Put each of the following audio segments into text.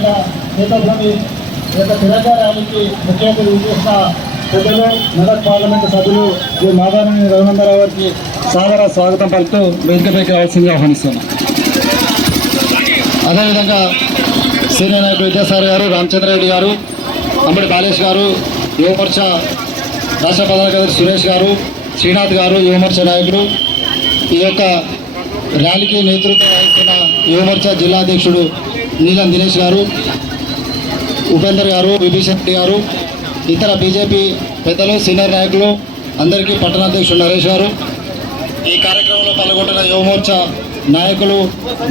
జెండా చేతబడి తిరంగా ర్యాలీకి ముఖ్య అతిథి చేసిన పెద్దలు మెదక్ పార్లమెంటు సభ్యులు శ్రీ మాదానేని రఘునందరావు గారికి సాదర స్వాగతం పలుకుతూ వేదికపైకి రావాల్సిందిగా ఆహ్వానిస్తున్నాం. అదేవిధంగా సీనియర్ నాయకులు విద్యాసాగర్ గారు, రామచంద్రరెడ్డి గారు, అంబడి బాలేష్ గారు, యువమోర్చా రాష్ట్ర ప్రధాన కార్యదర్శి సురేష్ గారు, శ్రీనాథ్ గారు, యువమోర్చా నాయకులు, ఈ యొక్క ర్యాలీకి నేతృత్వం వహిస్తున్న యువమోర్చా జిల్లా అధ్యక్షుడు నీలం దినేష్ గారు, ఉపేందర్ గారు, విభీషణ్ రెడ్డి గారు, ఇతర బీజేపీ పెద్దలు, సీనియర్ నాయకులు అందరికీ పట్టణాధ్యక్షుడు నరేష్ గారు, ఈ కార్యక్రమంలో పాల్గొంటున్న యువమోర్చా నాయకులు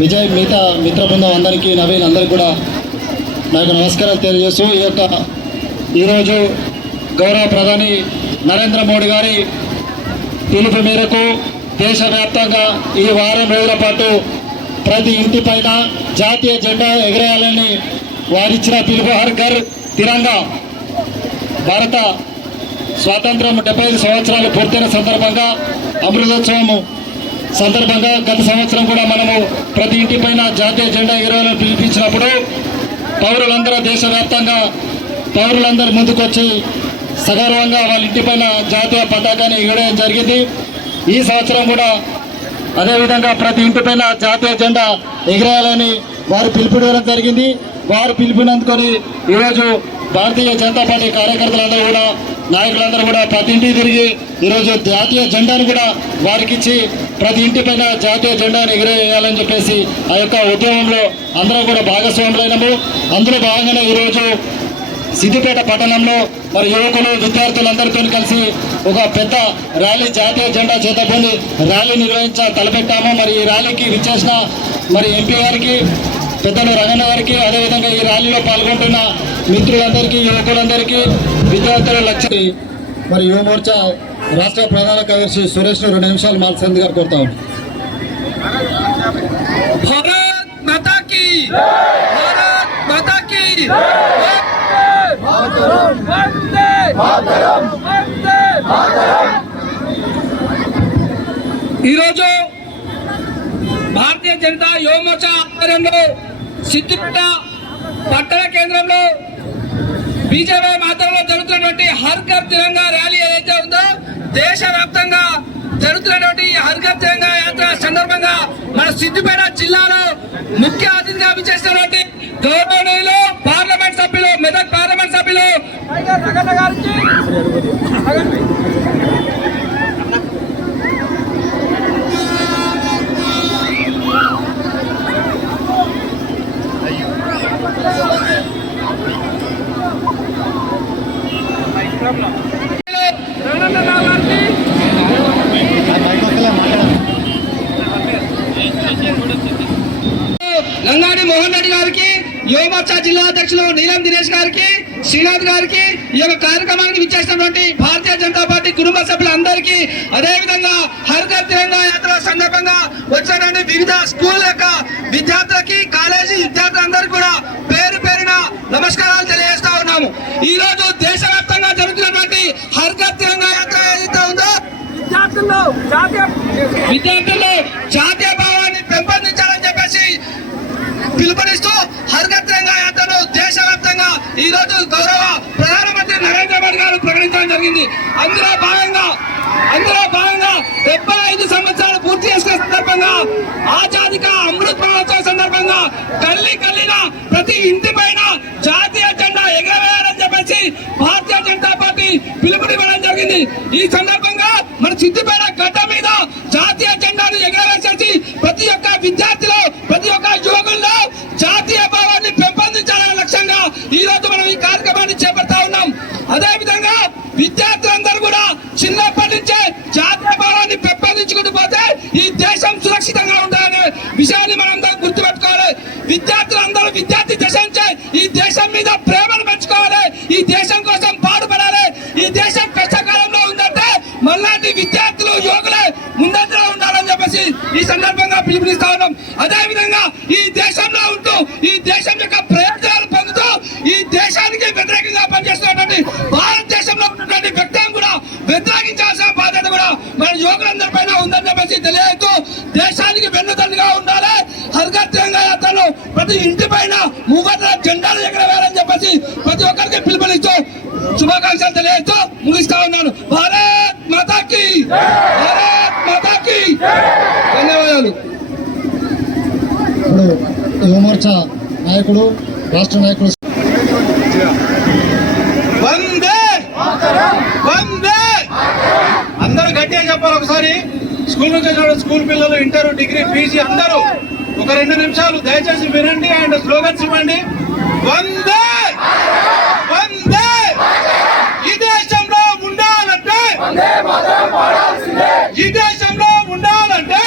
విజయ్, మిగతా మిత్ర బృందం అందరికీ, నవీన్ అందరికీ కూడా నాకు నమస్కారాలు తెలియజేస్తూ ఈరోజు గౌరవ ప్రధాని నరేంద్ర మోడీ గారి పిలుపు మేరకు దేశవ్యాప్తంగా ఈ వారం రోజుల పాటు ప్రతి ఇంటిపైన జాతీయ జెండా ఎగరేయాలని వారిచ్చిన పిలుపు హర్ ఘర్ తిరంగా. భారత స్వాతంత్రం 75 సంవత్సరాలు పూర్తయిన సందర్భంగా, అమృతోత్సవం సందర్భంగా గత సంవత్సరం కూడా మనము ప్రతి ఇంటిపైన జాతీయ జెండా ఎగరేయాలని పిలిపించినప్పుడు పౌరులందరూ దేశవ్యాప్తంగా పౌరులందరూ ముందుకొచ్చి సగర్వంగా వాళ్ళ ఇంటిపైన జాతీయ పతాకాన్ని ఎగరేయడం జరిగింది. ఈ సంవత్సరం కూడా అదేవిధంగా ప్రతి ఇంటిపైన జాతీయ జెండా ఎగరేయాలని వారు పిలుపునివ్వడం జరిగింది. వారు పిలుపునందుకొని ఈరోజు భారతీయ జనతా పార్టీ కార్యకర్తలందరూ కూడా, నాయకులందరూ కూడా ప్రతి ఇంటికి తిరిగి ఈరోజు జాతీయ జెండాను కూడా వారికి ఇచ్చి ప్రతి ఇంటిపైన జాతీయ జెండాను ఎగరేయాలని చెప్పేసి ఆ యొక్క ఉద్యమంలో అందరూ కూడా భాగస్వాములైనము. అందులో భాగంగానే ఈరోజు సిద్దిపేట పట్టణంలో మరి యువకులు, విద్యార్థులందరితో కలిసి ఒక పెద్ద ర్యాలీ, జాతీయ జెండా చేతబడి ర్యాలీ తలపెట్టాము. మరి ఈ ర్యాలీకి విచ్చేసిన మరి ఎంపీ గారికి, పెద్దలు రంగన్న గారికి, అదేవిధంగా ఈ ర్యాలీలో పాల్గొంటున్న మిత్రులందరికీ, యువకులందరికీ, విద్యార్థుల లక్ష్యం మరి యువమోర్చా రాష్ట్ర ప్రధాన కార్యదర్శి సురేష్ 2 నిమిషాలు మాల్సిందిగా కోరుతాం. భారత్ మాతా కీ, భారత్ మాతా కీ, ఈరోజు భారతీయ జనతా యువమోర్చా ఆధ్వర్యంలో సిద్దిపేట పట్టణ కేంద్రంలో బీజేపీ మాత్రంలో జరుగుతున్నటువంటి హర్ ఘర్ తిరంగా ర్యాలీ ఏదైతే ఉందో, దేశవ్యాప్తంగా జరుగుతున్నటువంటి హర్ ఘర్ తిరంగా యాత్ర సందర్భంగా మన సిద్దిపేట జిల్లాలో ముఖ్య అతిథిగా విచ్చేసినటువంటి గౌరవనీయులు పార్లమెంట్ సభ్యులు, మెదక్ పార్లమెంట్ సభ్యులు రగన్న గారికి, లంగాడి మోహన్ రెడ్డి గారికి, యువమోర్చా జిల్లా అధ్యక్షులు నీలం దినేష్ గారికి, శ్రీనాథ్ గారికి, ఈ యొక్క కార్యక్రమానికి విచ్చేసినటువంటి భారతీయ జనతా పార్టీ కుటుంబ సభ్యులందరికీ, అదేవిధంగా హర్ ఘర్ తిరంగా యాత్ర సందర్భంగా వచ్చినటువంటి వివిధ స్కూల్ యొక్క విద్యార్థులకి, కాలేజీ విద్యార్థులందరికీ కూడా పేరు పేరున నమస్కారాలు తెలియజేస్తా ఉన్నాము. ఈ రోజు దేశవ్యాప్తంగా జరుగుతున్నటువంటి హర్ ఘర్ తిరంగా యాత్ర ఏదైతే ఉందో, విద్యార్థుల్లో జాతీయ భావాన్ని పెంపొందించాలని చెప్పేసి పిలుపునిస్తూ హర్ ఘర్ తిరంగా యాత్రను దేశవ్యాప్తంగా ఈ రోజు గౌరవ ప్రధానమంత్రి నరేంద్ర మోడీ గారు ప్రకటించడం జరిగింది. అందులో భాగంగా 75 సంవత్సరాలు పూర్తి చేసుకున్న సందర్భంగా, ఆజాదీ కా అమృత్ మహోత్సవ సందర్భంగా గల్లీ గల్లీన ప్రతి ఇంటి పైన జాతీయ జెండా ఎగరవేయాలని చెప్పేసి భారతీయ జనతా పార్టీ పిలుపునివ్వడం జరిగింది. ఈ సందర్భంగా మన సిద్దిపేట గడ్డ మీద జాతీయ జెండాను ఎగరవేసేసి ప్రతి ఒక్క విద్యార్థిలో, ప్రతి ఒక్క యువకుల్లో జాతీయ భావాన్ని పెంపొందించాలనే లక్ష్యంగా ఈ రోజు మనం ఈ కార్యక్రమాన్ని చేపడతా ఉన్నాం. అదేవిధంగా విద్యార్థులందరూ కూడా చిన్నప్పటి నుంచే జాతీయ భావాన్ని పెంపొందించుకుంటూ పోతే ఈ దేశం సురక్షితంగా ఉండాలనే విషయాన్ని మనందరం గుర్తుపెట్టుకోవాలి. విద్యార్థులందరూ విద్యార్థి దశ నుంచే ఈ దేశం మీద ప్రేమను పెంచుకోవాలి, ఈ దేశం కోసం పాటుపడాలి. ఈ దేశం కష్టకాలంలో ఉందంటే మళ్ళాంటి విద్యార్థులు, యువకులే ముందంజలో ఉండాలని చెప్పేసి ఈ సందర్భంగా పిలుపునిస్తా ఉన్నాం. అదేవిధంగా ఈ దేశంలో ఉంటూ, ఈ దేశం యొక్క ప్రయోజనాలు పొందుతూ, ఈ దేశానికి వ్యతిరేకంగా పనిచేస్తున్నటువంటి భారతదేశంలో ఉన్నటువంటి వ్యక్తులను కూడా వ్యతిరేకించాల్సిన బాధ్యత కూడా మన యువకులందరి పైన ఉందని చెప్పేసి తెలియజేస్తూ, దేశానికి వెన్నుదన్నుగా ఉండాలి. హర్ ఘర్ తిరంగా యాత్రలో ప్రతి ఇంటి పైన 3 జెండాలు ఎగరవేయాలని చెప్పేసి ప్రతి ఒక్కరికి పిలుపునిస్తూ శుభాకాంక్షలు తెలియజేస్తూ ముగిస్తా ఉన్నాను. భారత్ మాతాకి, భారత్ మాతాకి. ధన్యవాదాలు. ఇప్పుడు యువమోర్చా నాయకుడు, రాష్ట్ర నాయకుడు వందే వందే అందరూ గట్టిగా చెప్పాలి. ఒకసారి స్కూల్ నుంచి వచ్చిన స్కూల్ పిల్లలు, ఇంటర్, డిగ్రీ, పీజీ అందరూ ఒక 2 నిమిషాలు దయచేసి వినండి అండ్ స్లోగన్స్ ఇవ్వండి. వందే వందే. ఈ దేశంలో ఉండాలంటే, ఈ దేశంలో ఉండాలంటే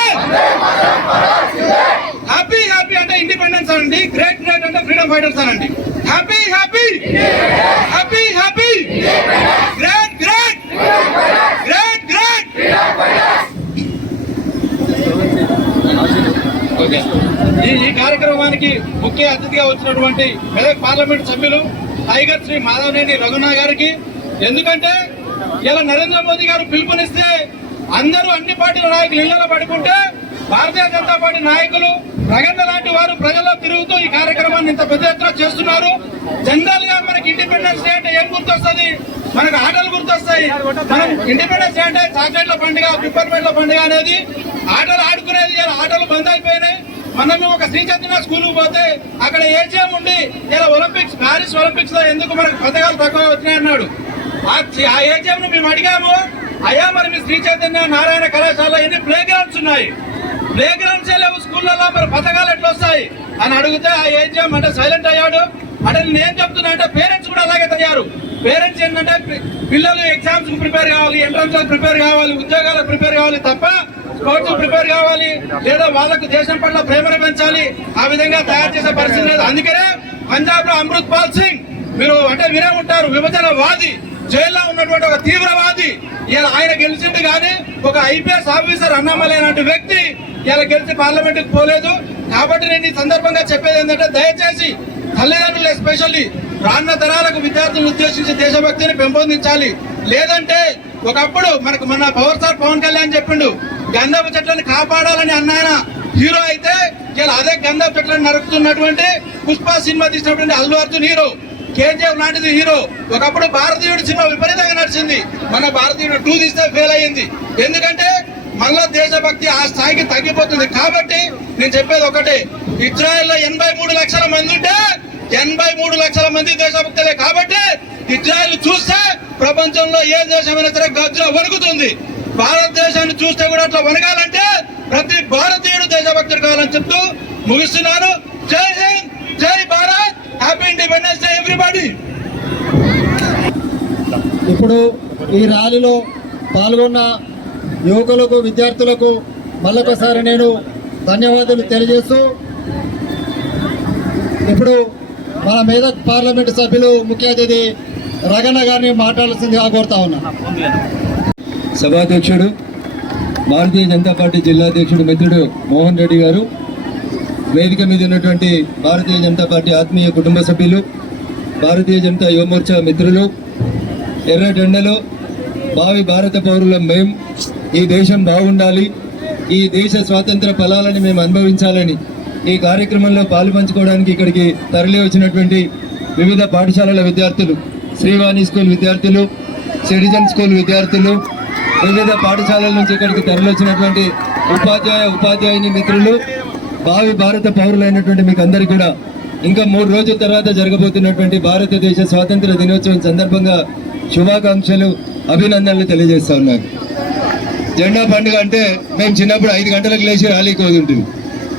హ్యాపీ హ్యాపీ అంటే ఇండిపెండెన్స్ అనండి, గ్రేట్ గ్రేట్ అంటే ఫ్రీడమ్ ఫైటర్స్ అనండి. Happy happy happy happy, great great great great. ఈ కార్యక్రమానికి ముఖ్య అతిథిగా వచ్చినటువంటి మెదక్ పార్లమెంట్ సభ్యులు టైగర్ శ్రీ మాధవనేని రఘునా గారికి, ఎందుకంటే ఇలా నరేంద్ర మోదీ గారు పిలుపునిస్తే అందరూ అన్ని పార్టీల నాయకులు ఇళ్లలో పడుకుంటే భారతీయ జనతా పార్టీ నాయకులు ప్రగన్న లాంటి వారు ప్రజల్లో తిరుగుతూ ఈ కార్యక్రమాన్ని ఇంత పెద్ద ఎత్తున చేస్తున్నారు. జనరల్ గా మనకి ఇండిపెండెన్స్ డే అంటే ఏం గుర్తొస్తుంది? మనకు ఆటలు గుర్తొస్తాయి. మనం ఇండిపెండెన్స్ డే అంటే చాక్లెట్ల పండుగ, పిప్పర్మెంట్ల పండుగ అనేది ఆటలు ఆడుకునేది. ఇలా ఆటలు బంద్ అయిపోయినాయి. మనం ఒక శ్రీ చైతన్య స్కూల్ పోతే అక్కడ ఏజీఎం ఉండి ఇలా ఒలింపిక్స్, ప్యారిస్ ఒలింపిక్స్ లో ఎందుకు మనకు పథకాలు తక్కువ వచ్చినాయి అన్నాడు. ఆ ఏజీఎం ను మేము అడిగాము, అయ్యా మరి మీ శ్రీ చైతన్య నారాయణ కళాశాలలో ఎన్ని ప్లే గ్రౌండ్స్ ఉన్నాయి? ప్లే గ్రౌండ్స్ లేవు స్కూళ్ళలో, మరి పథకాలు ఎట్లా వస్తాయి అని అడిగితే ఆ ఏజీఎం అంటే సైలెంట్ అయ్యాడు. అంటే నేను చెప్తున్నా అంటే పేరెంట్స్ కూడా అలాగే తయారు. పేరెంట్స్ ఏంటంటే పిల్లలు ఎగ్జామ్స్ ప్రిపేర్ కావాలి, ఎంట్రన్స్ ప్రిపేర్ కావాలి, ఉద్యోగాలకు ప్రిపేర్ కావాలి తప్ప స్పోర్ట్స్ ప్రిపేర్ కావాలి, లేదా వాళ్ళకు దేశం పట్ల ప్రేమను పెంచాలి, ఆ విధంగా తయారు చేసే పరిస్థితి లేదు. అందుకనే పంజాబ్ లో అమృత్ పాల్ సింగ్, మీరు అంటే వినే ఉంటారు, విభజనవాది, జైల్లో ఉన్నటువంటి ఒక తీవ్రవాది. ఇలా ఆయన గెలిచింది కానీ ఒక ఐపీఎస్ ఆఫీసర్ అన్నామలై లాంటి వ్యక్తి ఇలా గెలిచి పార్లమెంట్ కు పోలేదు. కాబట్టి నేను ఈ సందర్భంగా చెప్పేది ఏంటంటే, దయచేసి తల్లిదండ్రులు ఎస్పెషల్లీ రానున్న తరాలకు విద్యార్థులను ఉద్దేశించి దేశభక్తిని పెంపొందించాలి. లేదంటే ఒకప్పుడు మనకు మొన్న పవర్ స్టార్ పవన్ కళ్యాణ్ చెప్పిండు, గంధపు చెట్లను కాపాడాలని అన్నాయన హీరో అయితే, ఇలా అదే గంధపు చెట్లను నరుకుతున్నటువంటి పుష్ప సినిమా తీసినటువంటి అల్లు అర్జున్ హీరో, కేజీఎఫ్ లాంటిది హీరో. ఒకప్పుడు భారతీయుడు సినిమా విపరీతంగా నడిచింది. మన భారతీయుడు 2 తీస్తే ఫెయిల్ అయ్యింది. ఎందుకంటే మళ్ళా దేశభక్తి ఆ స్థాయికి తగ్గిపోతుంది. కాబట్టి నేను చెప్పేది ఒకటే, ఇజ్రాయెల్లో 83 లక్షల మంది ఉంటే 83 లక్షల మంది దేశభక్తులే. కాబట్టి ఇజ్రాయెల్ చూస్తే ప్రపంచంలో ఏ దేశమైనా సరే గజ్జున వణుకుతుంది. భారతదేశాన్ని చూస్తే కూడా అట్లా వణగాలంటే ప్రతి భారతీయుడు దేశభక్తుడు కావాలని చెప్తూ ముగిస్తున్నాను. జై హింద్, జై Bharat, happy independence day everybody. ఇప్పుడు ఈ ర్యాలీలో పాల్గొన్న యువకులకు, విద్యార్థులకు మళ్ళొకసారి నేను ధన్యవాదాలు తెలియజేస్తూ, ఇప్పుడు మన మెదక్ పార్లమెంటు సభ్యులు ముఖ్య అతిథి రగన్న గారిని మాట్లాడాల్సిందిగా కోరుతా ఉన్నా. సభాధ్యక్షుడు, భారతీయ జనతా పార్టీ జిల్లా అధ్యక్షుడు మిత్రుడు మోహన్ రెడ్డి గారు, వేదిక మీద ఉన్నటువంటి భారతీయ జనతా పార్టీ ఆత్మీయ కుటుంబ సభ్యులు, భారతీయ జనతా యువమోర్చా మిత్రులు, ఎర్రటెండలో భావి భారత పౌరులం మేం, ఈ దేశం బాగుండాలి, ఈ దేశ స్వాతంత్ర ఫలాలని మేము అనుభవించాలని ఈ కార్యక్రమంలో పాలుపంచుకోవడానికి ఇక్కడికి తరలి వచ్చినటువంటి వివిధ పాఠశాలల విద్యార్థులు, శ్రీవాణి స్కూల్ విద్యార్థులు, సిటిజన్ స్కూల్ విద్యార్థులు, వివిధ పాఠశాలల నుంచి ఇక్కడికి తరలి వచ్చినటువంటి ఉపాధ్యాయుని మిత్రులు, భావి భారత పౌరులైనటువంటి మీకు అందరికీ కూడా ఇంకా 3 రోజుల తర్వాత జరగబోతున్నటువంటి భారతదేశ స్వాతంత్ర దినోత్సవం సందర్భంగా శుభాకాంక్షలు, అభినందనలు తెలియజేస్తా ఉన్నాను. జెండా పండుగ అంటే మేము చిన్నప్పుడు 5 గంటలకు లేచి ర్యాలీకి పోతుంటుంది.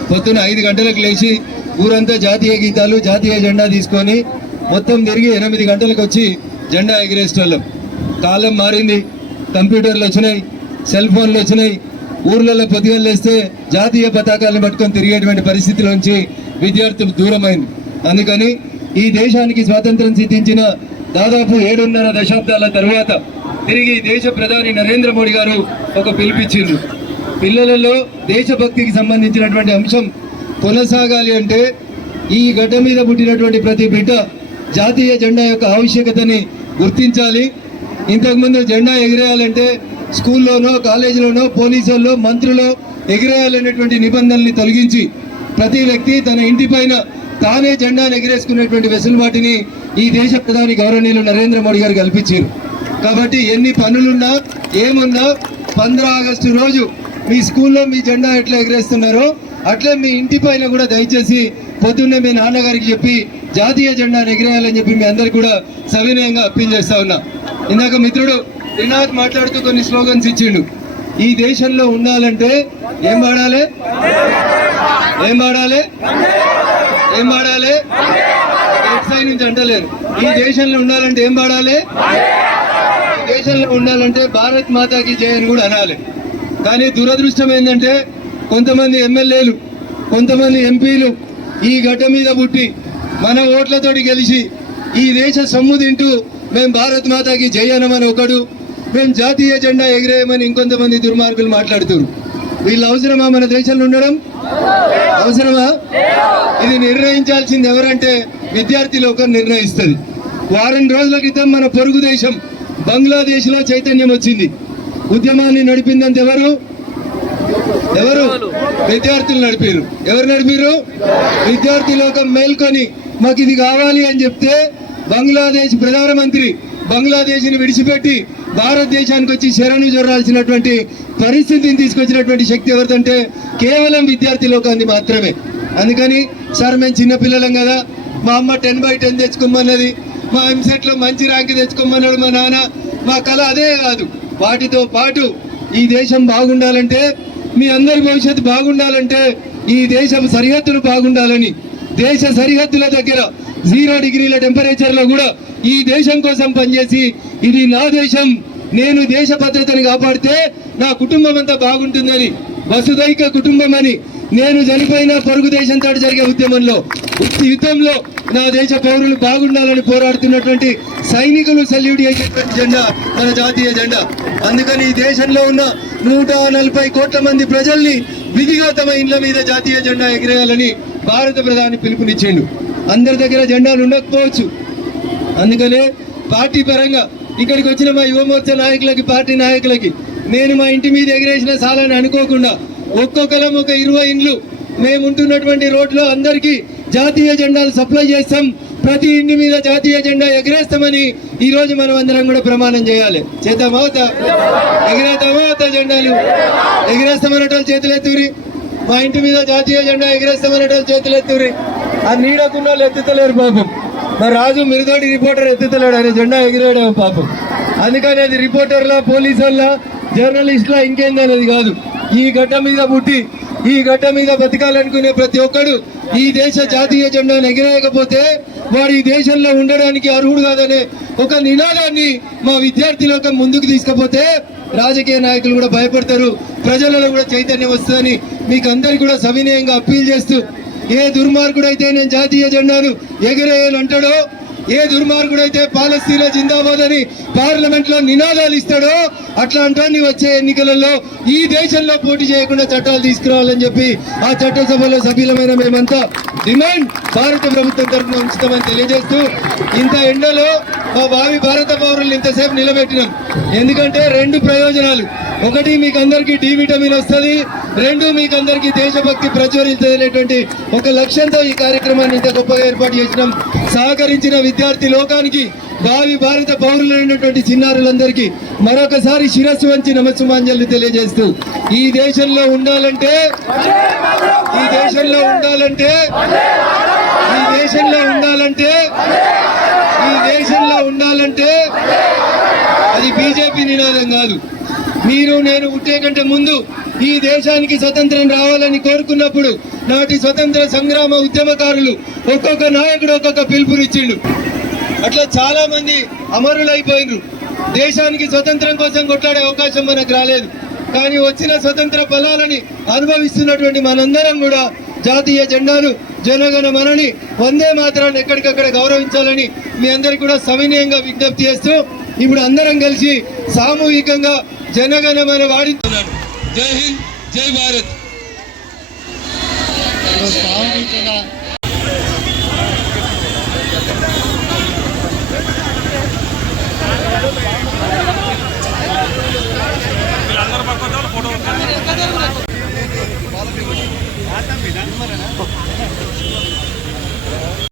పొద్దున్న 5 గంటలకు లేచి ఊరంతా జాతీయ గీతాలు, జాతీయ జెండా తీసుకొని మొత్తం తిరిగి 8 గంటలకు వచ్చి జెండా ఎగిరేసేవాళ్ళం. కాలం మారింది, కంప్యూటర్లు వచ్చినాయి, సెల్ ఫోన్లు వచ్చినాయి. ఊర్లలో పొద్దుగలు లేస్తే జాతీయ పతాకాలను పట్టుకొని తిరిగేటువంటి పరిస్థితిలోంచి విద్యార్థులు దూరమైంది. అందుకని ఈ దేశానికి స్వాతంత్రం సిద్ధించిన దాదాపు 7.5 దశాబ్దాల తరువాత తిరిగి దేశ ప్రధాని నరేంద్ర మోడీ గారు ఒక పిలుపిచ్చిండ్రు. పిల్లలలో దేశభక్తికి సంబంధించినటువంటి అంశం కొనసాగాలి అంటే ఈ గడ్డ మీద పుట్టినటువంటి ప్రతి బిడ్డ జాతీయ జెండా యొక్క ఆవశ్యకతని గుర్తించాలి. ఇంతకుముందు జెండా ఎగిరేయాలంటే స్కూల్లోనో, కాలేజీలోనో, పోలీసుల్లో, మంత్రులు ఎగిరేయాలనేటువంటి నిబంధనల్ని తొలగించి ప్రతి వ్యక్తి తన ఇంటి పైన తానే జెండాను ఎగిరేసుకునేటువంటి వెసులుబాటుని ఈ దేశ ప్రధాని గౌరవనీయులు నరేంద్ర మోడీ గారు కల్పించారు. కాబట్టి ఎన్ని పనులున్నా ఏమున్నా 15 ఆగస్టు రోజు మీ స్కూల్లో మీ జెండా ఎట్లా ఎగిరేస్తున్నారో అట్లే మీ ఇంటి పైన కూడా దయచేసి పొద్దున్నే మీ నాన్నగారికి చెప్పి జాతీయ జెండాను ఎగిరేయాలని చెప్పి మీ అందరికి కూడా సవినయంగా అప్పీల్ చేస్తా ఉన్నా. ఇందాక మిత్రుడు రినాథ్ మాట్లాడుతూ కొన్ని స్లోగన్స్ ఇచ్చిండు. ఈ దేశంలో ఉండాలంటే ఏం వాడాలి, ఏం వాడాలి, ఏం వాడాలి? సైడ్ నుంచి అంటలేరు. ఈ దేశంలో ఉండాలంటే ఏం వాడాలి? ఈ దేశంలో ఉండాలంటే భారత్ మాతాకి జై అని కూడా అనాలి. కానీ దురదృష్టం ఏంటంటే కొంతమంది ఎమ్మెల్యేలు, కొంతమంది ఎంపీలు ఈ గడ్డ మీద పుట్టి మన ఓట్లతోటి గెలిచి ఈ దేశ సొమ్ము తింటూ మేము భారత్ మాతాకి జై అనమని ఒకడు, మేము జాతీయ జెండా ఎగిరేయమని ఇంకొంతమంది దుర్మార్గులు మాట్లాడుతున్నారు. వీళ్ళు అవసరమా మన దేశంలో ఉండడం? అవసరమా? ఇది నిర్ణయించాల్సింది ఎవరంటే విద్యార్థి లోకం నిర్ణయిస్తుంది. వారం రోజుల క్రితం మన పొరుగు దేశం బంగ్లాదేశ్ లో చైతన్యం వచ్చింది. ఉద్యమాన్ని నడిపిందంత ఎవరు? విద్యార్థులు నడిపారు. ఎవరు నడిపారు? విద్యార్థి లోకం మేల్కొని మాకు ఇది కావాలి అని చెప్తే బంగ్లాదేశ్ ప్రధానమంత్రి బంగ్లాదేశ్ ని విడిచిపెట్టి భారతదేశానికి వచ్చి శరణు జొరాల్సినటువంటి పరిస్థితిని తీసుకొచ్చినటువంటి శక్తి ఎవరిదంటే కేవలం విద్యార్థి లోకాన్ని మాత్రమే. అందుకని సార్ మేము చిన్నపిల్లలం కదా, మా అమ్మ 10/10 తెచ్చుకోమన్నది, మా ఎంసెట్ లో మంచి ర్యాంక్ తెచ్చుకోమన్నాడు మా నాన్న. మా కళ అదే కాదు, వాటితో పాటు ఈ దేశం బాగుండాలంటే, మీ అందరి భవిష్యత్తు బాగుండాలంటే ఈ దేశం సరిహద్దులు బాగుండాలని, దేశ సరిహద్దుల దగ్గర 0 డిగ్రీల టెంపరేచర్ లో కూడా ఈ దేశం కోసం పనిచేసి ఇది నా దేశం, నేను దేశ భద్రతని కాపాడితే నా కుటుంబం అంతా బాగుంటుందని, వసుదైక కుటుంబం అని, నేను చనిపోయిన పొరుగు దేశంతో జరిగే ఉద్యమంలో యుద్ధంలో నా దేశ పౌరులు బాగుండాలని పోరాడుతున్నటువంటి సైనికులు సల్యూట్ చేసేటువంటి జెండా మన జాతీయ జెండా. అందుకని ఈ దేశంలో ఉన్న 140 కోట్ల మంది ప్రజల్ని విధిగా తమ ఇండ్ల మీద జాతీయ జెండా ఎగిరేయాలని భారత ప్రధాని పిలుపునిచ్చిండు. అందరి దగ్గర జెండాలు ఉండకపోవచ్చు, అందుకనే పార్టీ పరంగా ఇక్కడికి వచ్చిన మా యువమోర్చా నాయకులకి, పార్టీ నాయకులకి నేను మా ఇంటి మీద ఎగిరేసిన సాలని అనుకోకుండా ఒక్కొక్కరం ఒక 20 ఇండ్లు మేము ఉంటున్నటువంటి రోడ్లో అందరికీ జాతీయ జెండాలు సప్లై చేస్తాం, ప్రతి ఇంటి మీద జాతీయ జెండా ఎగిరేస్తామని ఈ రోజు మనం అందరం కూడా ప్రమాణం చేయాలి. చేద్దామా? ఎగిరేద్దామా? జెండాలు ఎగిరేస్తామనేటోళ్ళు చేతులు ఎత్తురి. మా ఇంటి మీద జాతీయ జెండా ఎగిరేస్తామనేటోళ్ళు చేతులు ఎత్తురి. ఆ నీడకున్న వాళ్ళు ఎత్తుతలేరు పాపం. మా రాజు మిరుదోడి రిపోర్టర్ ఎత్తుతలేడు, ఆయన జెండా ఎగిరేయడం పాపం. అందుకని అది రిపోర్టర్లా, పోలీసు వాళ్ళ, జర్నలిస్ట్లా ఇంకేందనేది కాదు. ఈ గడ్డ మీద పుట్టి ఈ గడ్డ మీద బతకాలనుకునే ప్రతి ఒక్కడు ఈ దేశ జాతీయ జెండాను ఎగిరేయకపోతే వాడు ఈ దేశంలో ఉండడానికి అర్హుడు కాదనే ఒక నినాదాన్ని మా విద్యార్థి లోకం ముందుకు తీసుకపోతే రాజకీయ నాయకులు కూడా భయపడతారు, ప్రజలలో కూడా చైతన్యం వస్తుందని మీకు అందరికీ కూడా సవినయంగా అప్పీల్ చేస్తూ, ఏ దుర్మార్గుడైతే నేను జాతీయ జెండాను ఎగిరేయని అంటాడో, ఏ దుర్మార్గుడైతే పాలస్తీనా జిందాబాద్ అని పార్లమెంట్ లో నినాదాలు ఇస్తాడో అట్లాంటి వచ్చే ఎన్నికలలో ఈ దేశంలో పోటీ చేయకుండా చట్టాలు తీసుకురావాలని చెప్పి ఆ చట్టసభలో సభ్యులమైన మేమంతా డిమాండ్ భారత ప్రభుత్వం తరఫున ఉంచుతామని తెలియజేస్తూ, ఇంత ఎండలో మా భావి భారత పౌరులు ఇంతసేపు నిలబెట్టినాం. ఎందుకంటే 2 ప్రయోజనాలు. ఒకటి, మీకు అందరికీ డి విటమిన్ వస్తుంది. 2, మీకు అందరికీ దేశభక్తి ప్రచురించేటువంటి ఒక లక్ష్యంతో ఈ కార్యక్రమాన్ని ఇంత గొప్పగా ఏర్పాటు చేసినాం. సహకరించిన విద్యార్థి లోకానికి, భావి భారత పౌరులైనటువంటి చిన్నారులందరికీ మరొకసారి శిరస్సు వంచి నమస్సుమాంజలి తెలియజేస్తూ, ఈ దేశంలో ఉండాలంటే ఈ దేశంలో ఉండాలంటే ఈ దేశంలో ఉండాలంటే ఈ దేశంలో ఉండాలంటే అది బీజేపీ నినాదం కాదు. మీరు నేను పుట్టే కంటే ముందు ఈ దేశానికి స్వతంత్రం రావాలని కోరుకున్నప్పుడు నాటి స్వతంత్ర సంగ్రామ ఉద్యమకారులు ఒక్కొక్క నాయకుడు ఒక్కొక్క పిలుపునిచ్చిండు. అట్లా చాలా మంది అమరులైపోయినరు. దేశానికి స్వతంత్రం కోసం కొట్లాడే అవకాశం మనకు రాలేదు. కానీ వచ్చిన స్వతంత్ర ఫలాలని అనుభవిస్తున్నటువంటి మనందరం కూడా జాతీయ జెండాను, జనగణ మనని, వందే మాతరాన్ని ఎక్కడికక్కడ గౌరవించాలని మీ అందరికీ కూడా సవినయంగా విజ్ఞప్తి చేస్తూ, ఇప్పుడు అందరం కలిసి సామూహికంగా జనగణ మన వాడిస్తున్నాను. జై హింద్, జై భారత్. సామూహికంగా